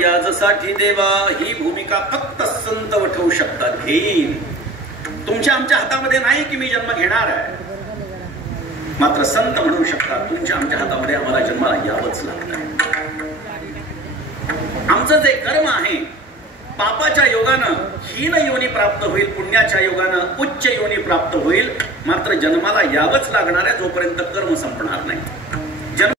याजसाठी देवा ही भूमिका फक्त संत वठवू शकतात. घेईन तुमच्या आमच्या हातामध्ये नाही की मी जन्म घेणार आहे, मात्र संत म्हणू शकतात तुमच्या आमच्या हातामध्ये आम्हाला जन्माला यावंच लागतं. आमचं जे कर्म आहे पापाच्या योगानं हीन योनी प्राप्त होईल, पुण्याच्या योगानं उच्च योनी प्राप्त होईल, मात्र जन्माला यावंच लागणार आहे जोपर्यंत कर्म संपणार नाही.